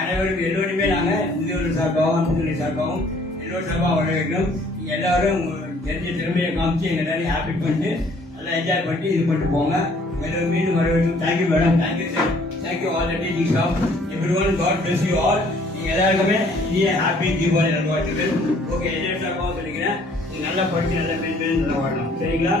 அனைவருக்கும் எல்லோருமே நாங்கள் முதியோர் சார்பாகவும் முதியோர் சார்பாகவும் எல்லோரும் சார்பாக வரவேற்கிறோம். எல்லாரும் தெரிஞ்ச திறமையை காமிச்சு எங்கள் எல்லாரையும் ஹாப்பி பண்ணிட்டு நல்லா என்ஜாய் பண்ணிட்டு இது பண்ணிட்டு போங்க. எல்லாரும் மீண்டும் வரவேற்கும். Thank you madam, thank you sir, thank you all the teaching staff, everyone. God bless you all. நீங்கள் எல்லாருக்குமே இனிய ஹாப்பி தீபாவளி நல்வாழ்த்துக்கள். ஓகே, எல்லாரும் சார்பாகவும் சொல்லிக்கிறேன். நீங்கள் நல்லா படித்து நல்லா மேல் நல்லா வாழணும். சரிங்களா?